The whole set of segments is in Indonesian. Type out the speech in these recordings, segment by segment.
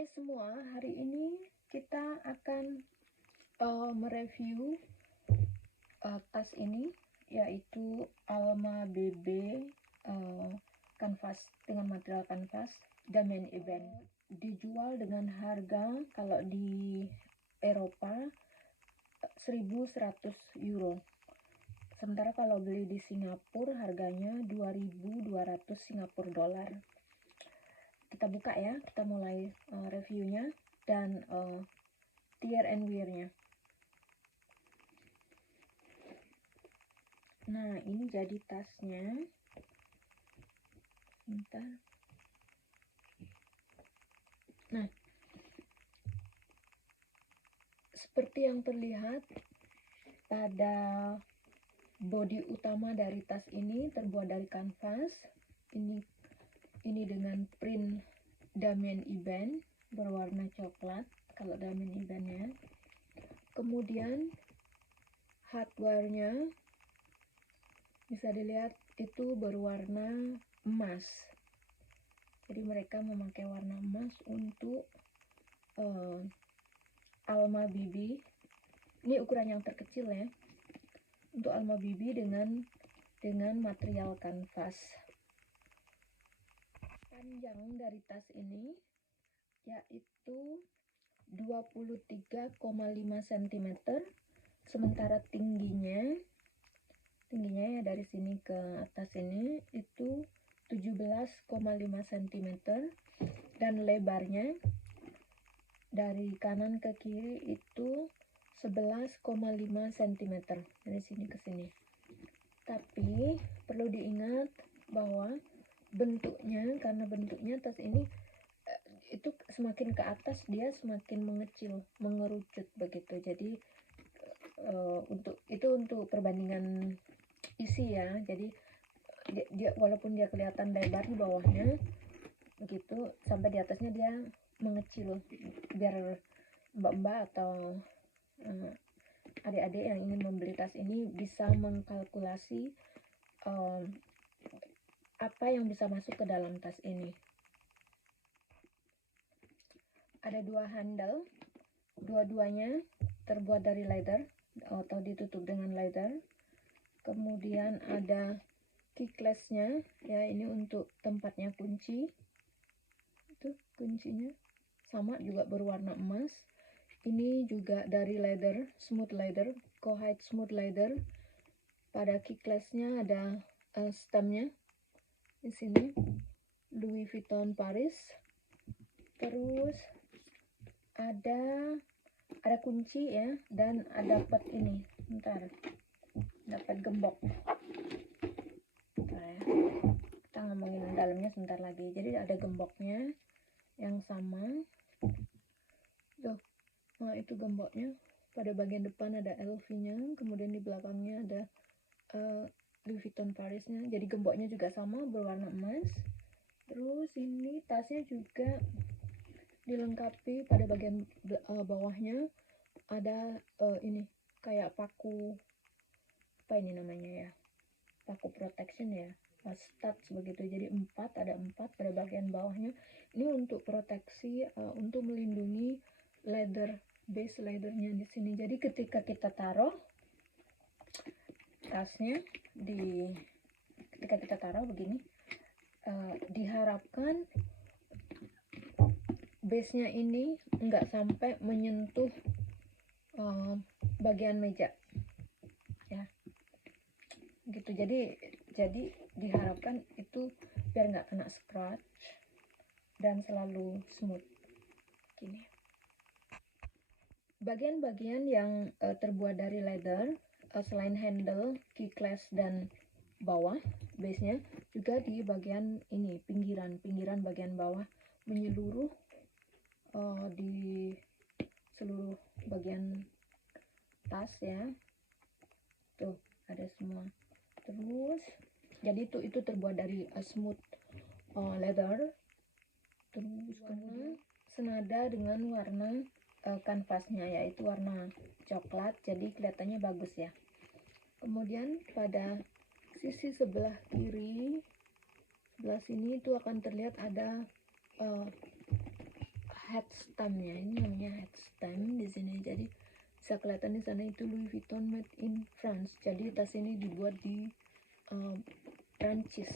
Hai semua, hari ini kita akan mereview tas ini, yaitu Alma BB kanvas dengan material kanvas Damian Ebene. Dijual dengan harga kalau di Eropa 1.100 euro. Sementara kalau beli di Singapura harganya 2.200 Singapura dolar. Kita buka ya, kita mulai reviewnya dan tear and wear-nya. Nah, ini jadi tasnya. Bentar. Nah, seperti yang terlihat pada bodi utama dari tas ini terbuat dari kanvas. Ini dengan print Damian Ebene berwarna coklat kalau Damian Ebene ya. Kemudian hardware-nya bisa dilihat itu berwarna emas. Jadi mereka memakai warna emas untuk Alma BB. Ini ukuran yang terkecil ya. Untuk Alma BB dengan material kanvas. Panjang dari tas ini yaitu 23,5 cm, sementara tingginya ya dari sini ke atas ini itu 17,5 cm, dan lebarnya dari kanan ke kiri itu 11,5 cm dari sini ke sini. Tapi perlu diingat bahwa karena bentuknya tas ini itu semakin ke atas dia semakin mengecil, mengerucut begitu. Jadi untuk perbandingan isi ya. Jadi dia walaupun dia kelihatan lebar di bawahnya begitu, sampai di atasnya dia mengecil, biar mbak-mbak atau adik-adik yang ingin membeli tas ini bisa mengkalkulasi apa yang bisa masuk ke dalam tas ini. Ada dua handle, dua-duanya terbuat dari leather atau ditutup dengan leather. Kemudian ada keyclass-nya ya, ini untuk tempatnya kunci. Itu kuncinya sama juga berwarna emas. Ini juga dari leather, smooth leather, Kowhide smooth leather. Pada keyclass-nya ada stem-nya di sini, Louis Vuitton Paris. Terus ada kunci ya, dan dapat ini, dapat gembok. Bentar ya, kita ngomongin dalamnya sebentar lagi. Jadi ada gemboknya yang sama tuh. Nah, itu gemboknya. Pada bagian depan ada LV-nya, kemudian di belakangnya ada Louis Vuitton Paris-nya. Jadi gemboknya juga sama berwarna emas. Terus ini tasnya juga dilengkapi pada bagian bawahnya ada ini kayak paku, apa ini namanya ya, paku protection ya, studs begitu. Jadi ada empat pada bagian bawahnya. Ini untuk proteksi, untuk melindungi base leathernya di sini. Jadi ketika kita taruh tasnya ketika kita taruh begini, diharapkan base-nya ini enggak sampai menyentuh bagian meja ya, gitu. Jadi diharapkan itu biar nggak kena scratch dan selalu smooth gini. Bagian-bagian yang terbuat dari leather, selain handle, keyclass dan bawah base-nya, juga di bagian ini, pinggiran bagian bawah menyeluruh di seluruh bagian tas ya. Tuh ada semua. Terus jadi itu terbuat dari smooth leather. Terus kemudian senada dengan warna kanvasnya, yaitu warna coklat, jadi kelihatannya bagus ya. Kemudian pada sisi sebelah kiri, sebelah sini itu akan terlihat ada headstamnya, ini namanya headstam di sini. Jadi bisa kelihatan di sana itu Louis Vuitton made in France. Jadi tas ini dibuat di Prancis.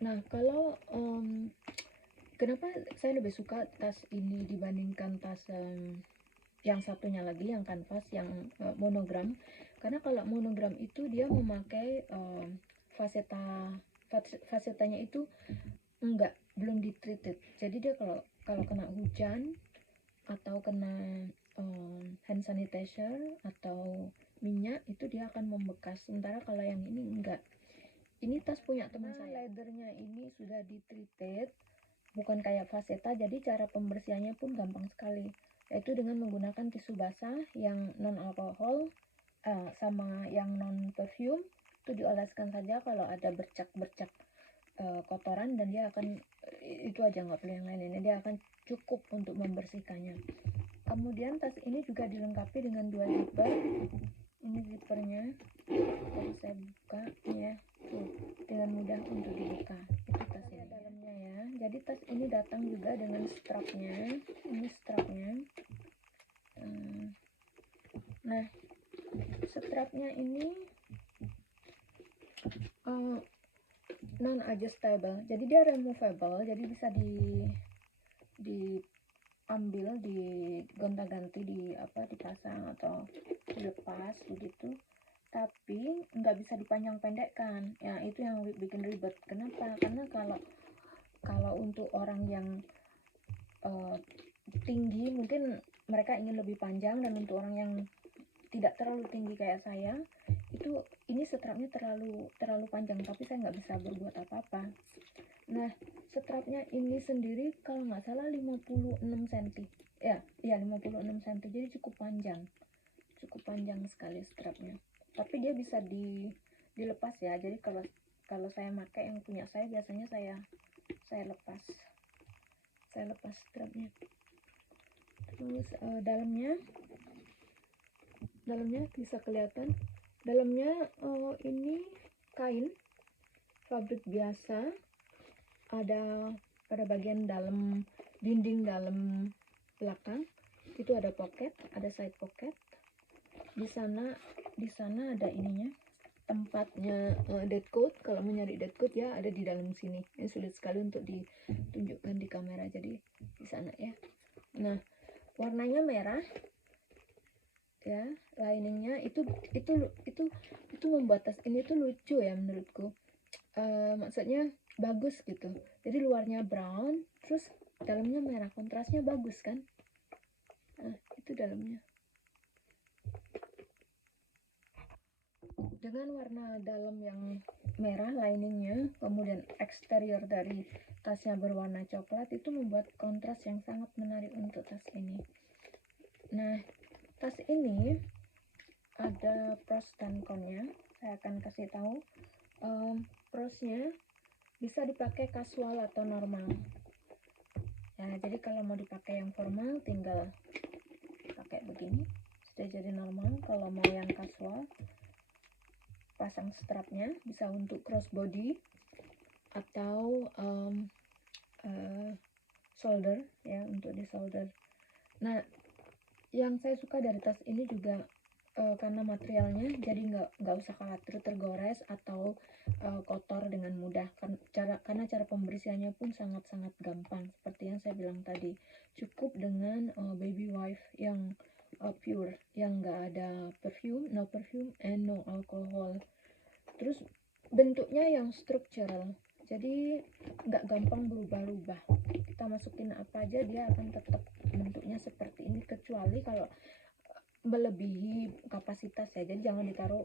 Nah, kalau kenapa saya lebih suka tas ini dibandingkan tas yang satunya lagi, yang kanvas, yang monogram? Karena kalau monogram itu dia memakai fasetanya itu belum ditreated. Jadi dia kalau kena hujan atau kena hand sanitizer atau minyak, itu dia akan membekas. Sementara kalau yang ini enggak. Ini tas punya teman saya, leathernya ini sudah ditreated, bukan kayak faseta. Jadi cara pembersihannya pun gampang sekali, yaitu dengan menggunakan tisu basah yang non alkohol sama yang non perfume. Itu dioleskan saja kalau ada bercak-bercak kotoran, dan dia akan itu aja, nggak perlu yang lain. Ini dia akan cukup untuk membersihkannya. Kemudian tas ini juga dilengkapi dengan 2 zipper. Ini zippernya, kalau saya buka ya, tuh, dengan mudah untuk dibuka. Itu tasnya dalamnya ya. Jadi tas ini datang juga dengan strapnya. Ini strapnya. Nah, strapnya ini non adjustable, jadi dia removable, jadi bisa diambil, digonta-ganti, dipasang atau dilepas begitu. Tapi nggak bisa dipanjang-pendekkan ya, itu yang bikin ribet. Kenapa? Karena kalau untuk orang yang tinggi, mungkin mereka ingin lebih panjang, dan untuk orang yang tidak terlalu tinggi kayak saya, itu ini strapnya terlalu panjang, tapi saya nggak bisa berbuat apa-apa. Nah, strapnya ini sendiri kalau nggak salah 56 cm ya, 56 cm, jadi cukup panjang sekali strapnya. Tapi dia bisa dilepas ya. Jadi kalau saya pakai yang punya saya, biasanya saya lepas strapnya. Terus dalamnya bisa kelihatan, dalamnya ini kain fabrik biasa. Ada pada bagian dalam, dinding dalam belakang itu ada pocket, ada side pocket. Di sana ada ininya, tempatnya dead coat. Kalau mau nyari dead coat ya ada di dalam sini. Ini sulit sekali untuk ditunjukkan di kamera, jadi di sana ya. Nah, warnanya merah ya. Liningnya itu membuat tas ini tuh lucu ya menurutku. Maksudnya bagus gitu. Jadi luarnya brown, terus dalamnya merah, kontrasnya bagus kan. Nah, itu dalamnya. Dengan warna dalam yang merah liningnya, kemudian eksterior dari tasnya berwarna coklat, itu membuat kontras yang sangat menarik untuk tas ini. Nah, tas ini ada pros dan konnya. Saya akan kasih tahu. Prosnya, bisa dipakai casual atau normal ya. Jadi kalau mau dipakai yang formal, tinggal pakai begini, sudah jadi normal. Kalau mau yang casual, pasang strapnya, bisa untuk crossbody atau shoulder ya, untuk di shoulder. Nah, yang saya suka dari tas ini juga karena materialnya, jadi nggak usah khawatir tergores atau kotor dengan mudah. Karena cara pembersihannya pun sangat-sangat gampang. Seperti yang saya bilang tadi, cukup dengan baby wipe yang pure, yang nggak ada perfume, no perfume and no alcohol. Terus bentuknya yang structural, jadi nggak gampang berubah-ubah. Kita masukin apa aja dia akan tetap bentuknya seperti ini, kecuali kalau melebihi kapasitas ya. Jadi jangan ditaruh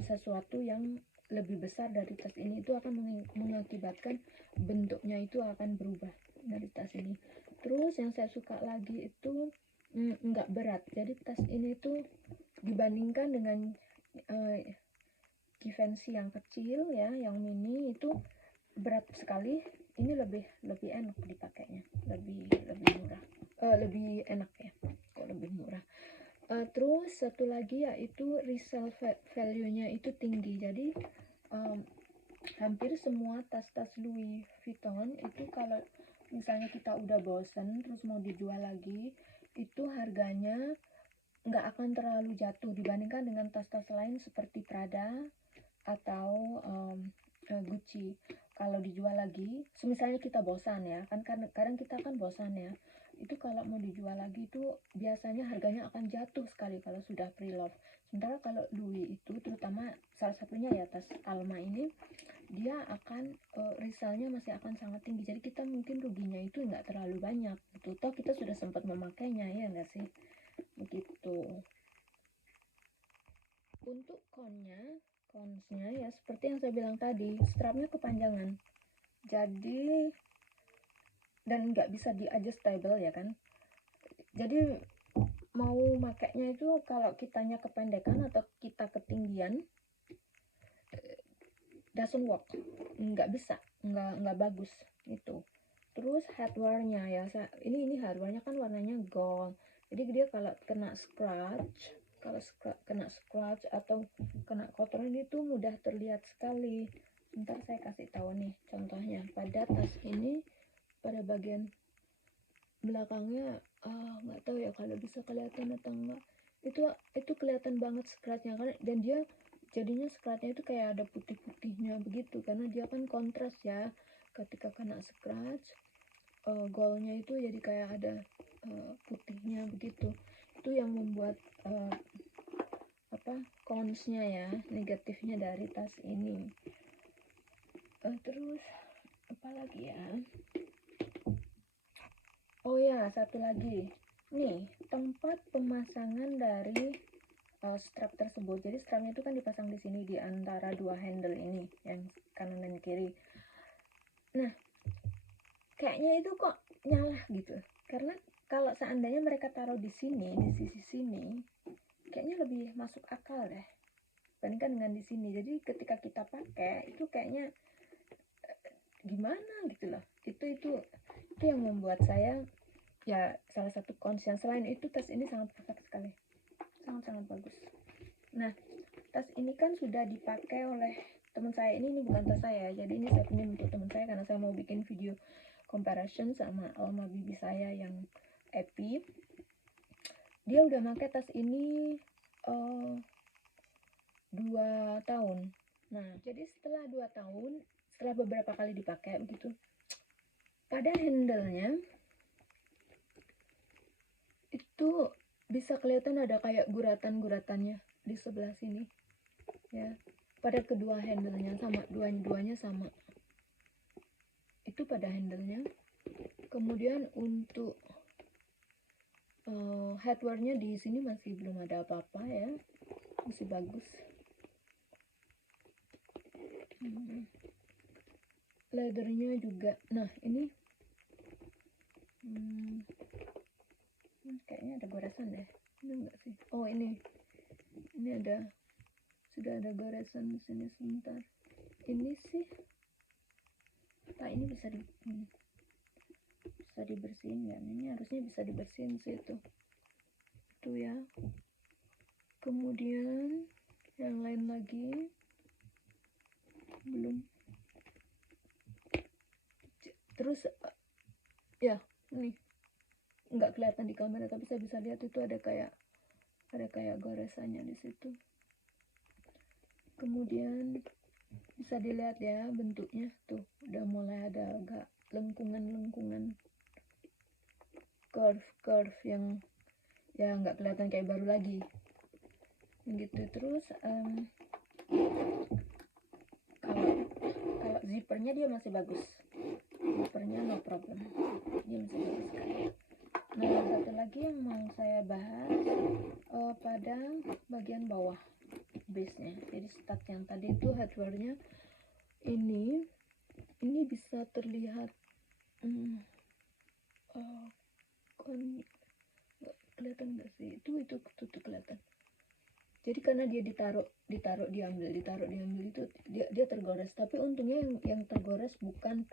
sesuatu yang lebih besar dari tas ini, itu akan mengakibatkan bentuknya itu akan berubah dari tas ini. Terus yang saya suka lagi itu nggak berat. Jadi tas ini tuh dibandingkan dengan Givenchy yang kecil ya, yang mini itu berat sekali. Ini lebih enak dipakainya, lebih murah, lebih enak ya, kok lebih murah. Terus satu lagi yaitu resale value-nya itu tinggi. Jadi hampir semua tas-tas Louis Vuitton itu misalnya kita udah bosen terus mau dijual lagi, itu harganya nggak akan terlalu jatuh dibandingkan dengan tas-tas lain seperti Prada atau Gucci. Kalau dijual lagi, misalnya kita bosan ya, kan kadang kita kan bosan ya, itu kalau mau dijual lagi itu biasanya harganya akan jatuh sekali kalau sudah pre-love. Sementara kalau Louis itu, terutama salah satunya ya tas Alma ini, dia akan resellnya masih akan sangat tinggi, jadi kita mungkin ruginya itu nggak terlalu banyak gitu, toh kita sudah sempat memakainya, ya nggak sih, begitu. Untuk consnya ya seperti yang saya bilang tadi, strapnya kepanjangan, jadi dan nggak bisa di adjustable ya kan, jadi mau makainya itu kalau kitanya kependekan atau kita ketinggian, doesn't work, nggak bisa, nggak bagus itu. Terus hardware-nya ya, ini hardware-nya kan warnanya gold, jadi dia kalau kena scratch, kena scratch atau kena kotoran itu mudah terlihat sekali. Ntar saya kasih tahu nih contohnya pada tas ini, pada bagian belakangnya, nggak tahu ya kalau bisa kelihatan atau enggak, itu kelihatan banget scratchnya kan, dan dia jadinya scratchnya itu kayak ada putih-putihnya begitu karena dia kan kontras ya, ketika kena scratch goldnya itu jadi kayak ada putihnya begitu. Itu yang membuat consnya ya, negatifnya dari tas ini. Terus apa lagi ya, oh ya satu lagi nih, tempat pemasangan dari strap tersebut. Jadi strapnya itu kan dipasang di sini di antara dua handle ini, yang kanan dan kiri. Nah, kayaknya itu kok nyala gitu, karena kalau seandainya mereka taruh di sini, di sisi sini, kayaknya lebih masuk akal deh bandingkan dengan di sini. Jadi ketika kita pakai itu kayaknya gimana gitu loh. Itu yang membuat saya ya, salah satu cons. Selain itu tas ini sangat perfect sekali, sangat bagus. Nah, tas ini kan sudah dipakai oleh teman saya, ini bukan tas saya, jadi ini saya pinjam untuk teman saya karena saya mau bikin video comparison sama Alma bibi saya yang Epi. Dia udah pakai tas ini 2 tahun. Nah, jadi setelah 2 tahun, setelah beberapa kali dipakai begitu, pada handle-nya itu bisa kelihatan ada kayak guratan-guratannya di sebelah sini ya, pada kedua handle-nya sama, duanya sama itu pada handle-nya. Kemudian untuk hardware-nya di sini masih belum ada apa-apa ya, masih bagus. Leather-nya juga, nah ini kayaknya ada goresan deh, ini enggak sih, oh ini ada, sudah ada goresan di sini sebentar. Ini sih ini bisa dibersihin ya, ini harusnya bisa dibersihin sih itu ya. Kemudian yang lain lagi belum. Terus ya nih, nggak kelihatan di kamera tapi saya bisa lihat itu ada kayak goresannya di situ. Kemudian bisa dilihat ya bentuknya tuh, udah mulai ada agak lengkungan curve yang ya nggak kelihatan kayak baru lagi gitu. Terus kalau zippernya dia masih bagus, zippernya no problem, dia masih bagus sekali. Nah, satu lagi yang mau saya bahas pada bagian bawah base-nya. Jadi stud yang tadi itu hardware-nya ini bisa terlihat kelihatan nggak sih, itu kelihatan. Jadi karena dia ditaruh diambil itu dia tergores, tapi untungnya yang tergores bukan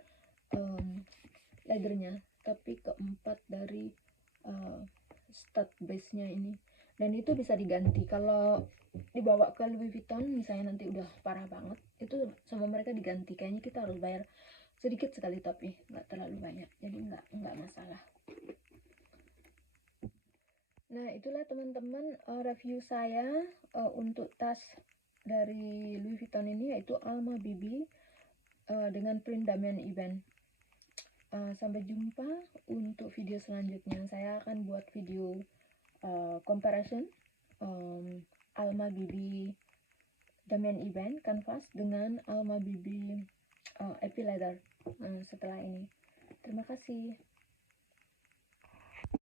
leathernya tapi keempat dari stud base nya ini, dan itu bisa diganti kalau dibawa ke Louis Vuitton misalnya, nanti udah parah banget itu sama mereka diganti, kayaknya kita harus bayar sedikit sekali tapi nggak terlalu banyak, jadi nggak masalah. Nah itulah teman-teman review saya untuk tas dari Louis Vuitton ini, yaitu Alma Bibi dengan print Damian Ebene. Sampai jumpa untuk video selanjutnya. Saya akan buat video comparison Alma Bibi Damian Ebene canvas dengan Alma Bibi Epi Leather setelah ini. Terima kasih.